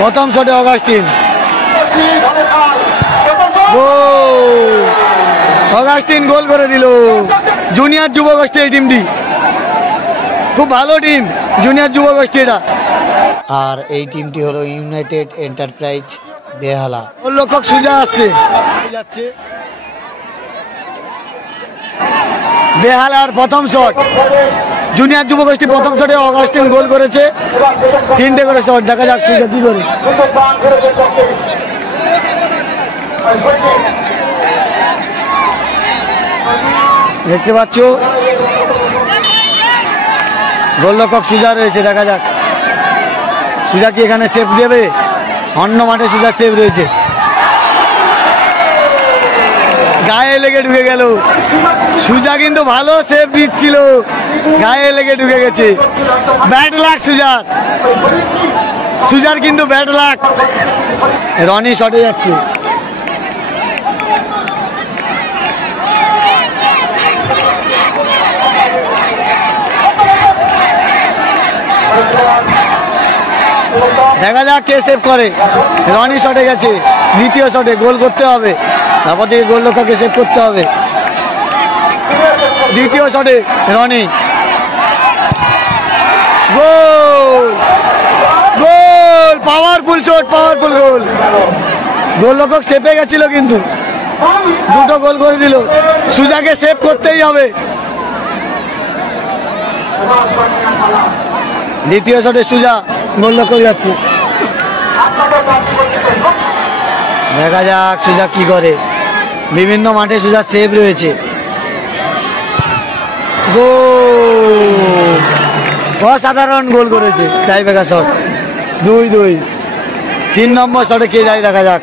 প্রথম শটে Augustine, Augustine গোল করে দিল। জুনিয়র যুব গোষ্ঠী এই টিমটি খুব ভালো টিম, জুনিয়র যুব গোষ্ঠী এটা। আর এই টিমটি হলো ইউনাইটেড এন্টারপ্রাইজ বেহালা। গোলরক্ষক সুজা আসছে, যাচ্ছে বেহালার প্রথম শট। জুনিয়র যুব গোষ্ঠী প্রথম শটে অগাস্টিন গোল করেছে, 3টে করে শট। দেখা যাক সুজা কি করে। দেখতে পাচ্ছ গোলরক্ষক সুজা রয়েছে, দেখা যাক সুজা কি এখানে সেভ দেবে। অন্য মাঠে সুজা সেভ রয়েছে, গায়ে লেগে ঢুকে গেল। সুজা কিন্তু ভালো সেভ দিচ্ছিল, গায়ে লেগে ঢুকে গেছে। ব্যাড লাক সুজার, সুজার কিন্তু ব্যাড লাক। রনি শটে যাচ্ছে, দেখা যাক কে সেভ করে। রনি শটে গেছে, দ্বিতীয় শটে গোল করতে হবে, তারপর থেকে গোলরক্ষককে সেভ করতে হবে। দ্বিতীয় শটে রনি গোল, গোল, পাওয়ারফুল শট, পাওয়ারফুল গোল। গোলরক্ষক সেভে গেছিল কিন্তু দুটো গোল করে দিল। সুজাকে সেভ করতেই হবে। দ্বিতীয় শটে সুজা গোলরক্ষক যাচ্ছে, দেখা যাক সুজা কি করে। বিভিন্ন মাঠে সুজা সেভ রয়েছে। গোল, অসাধারণ গোল করেছে। Tiebreaker shot, 2-2। 3 নম্বর শটে কে যায় দেখা যাক।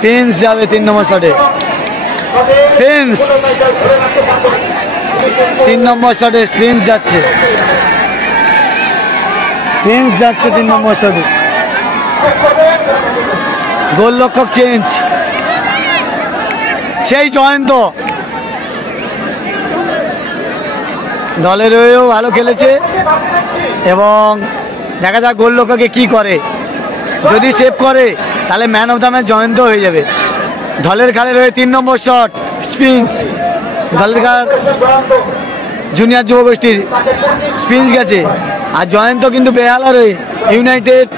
প্রিন্স যাবে 3 নম্বর শটে, প্রিন্স 3 নম্বর শটে প্রিন্স যাচ্ছে, প্রিন্স যাচ্ছে 3 নম্বর শটে। গোলরক্ষক চেঞ্জ, সেই জয়ন্ত দলের হয়েও ভালো খেলেছে এবং দেখা যাক গোলরক্ষকে কি করে। যদি সেভ করে তাহলে man of the match Jayanta হয়ে যাবে। দলের খেলের হয়ে 3 নম্বর শট স্পিন্স, দলের খেলার জুনিয়র যুব গোষ্ঠীর স্পিন্স গেছে। আর জয়ন্ত কিন্তু বেহালার হয়ে, ইউনাইটেড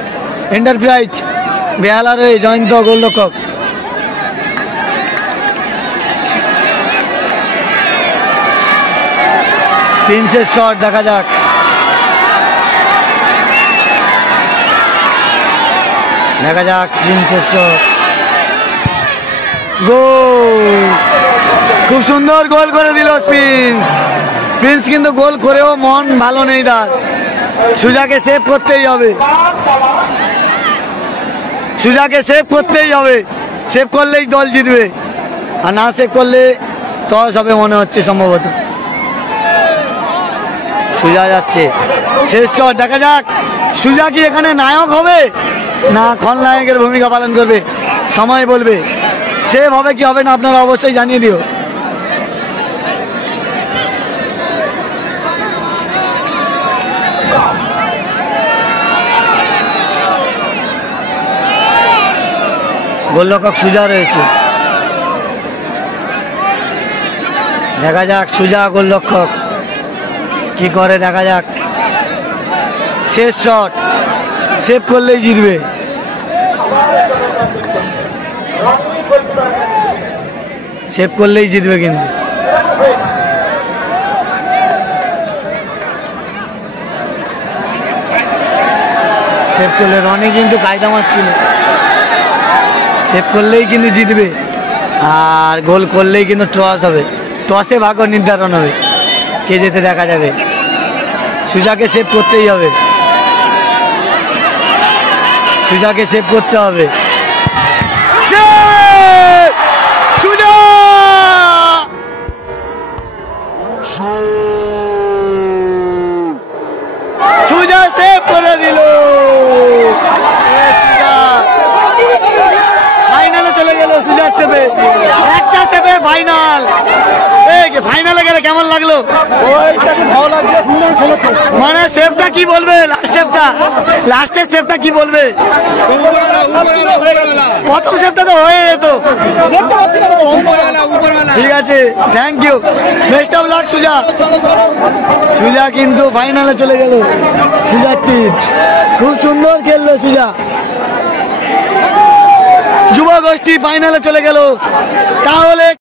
এন্টারপ্রাইজ বেহালার হয়ে জয়ন্ত গোলরক্ষক। প্রিন্সের শট, দেখা যাক। দেখা যাক প্রিন্সের শট, গোল, খুব সুন্দর গোল করে দিল প্রিন্স। প্রিন্স কিন্তু গোল করেও মন ভালো নেই তার। সুজাকে সেভ করতেই হবে, সুজাকে সেভ করতেই হবে। সেভ করলেই দল জিতবে, আর না সেভ করলে টস হবে মনে হচ্ছে সম্ভবত। সুজা যাচ্ছে, শেষ শট। দেখা যাক সুজা কি এখানে নায়ক হবে না খলনায়কের ভূমিকা পালন করবে, সময় বলবে। সেভ হবে কি হবে না আপনারা অবশ্যই জানিয়ে দিও। গোলরক্ষক সুজা রয়েছে, দেখা যাক সুজা গোলরক্ষক কি করে, দেখা যাক। শেষ শট, সেভ করলেই জিতবে। সেভ করলেই জিতবে কিন্তু। সেভ করলে রনি কিন্তু কায়দা মারছিল, সেভ করলেই কিন্তু জিতবে। আর গোল করলেই কিন্তু টস হবে, টসে ভাগ্য নির্ধারণ হবে, কে যেতে দেখা যাবে। সুজাকে সেভ করতেই হবে, সুজাকে সেভ করতে হবে। সুজা, সুজা সেভ করে দিল। ফাইনালে চলে গেল সুজার সেভে, একটা সেভে ফাইনাল। ফাইনালে গেলে কেমন লাগলো? মানে সেভটা কি বলবে, লাস্ট সেভটা সুজা লাস্টের স্টেপটা কি বলবে? প্রথম স্টেপটা তো হয়ে যেত। ঠিক আছে, thank you, best of luck Suja. Suja কিন্তু ফাইনালে চলে গেল। সুজার টিম খুব সুন্দর খেললো সুজা। যুব গোষ্ঠী ফাইনালে চলে গেল। তাহলে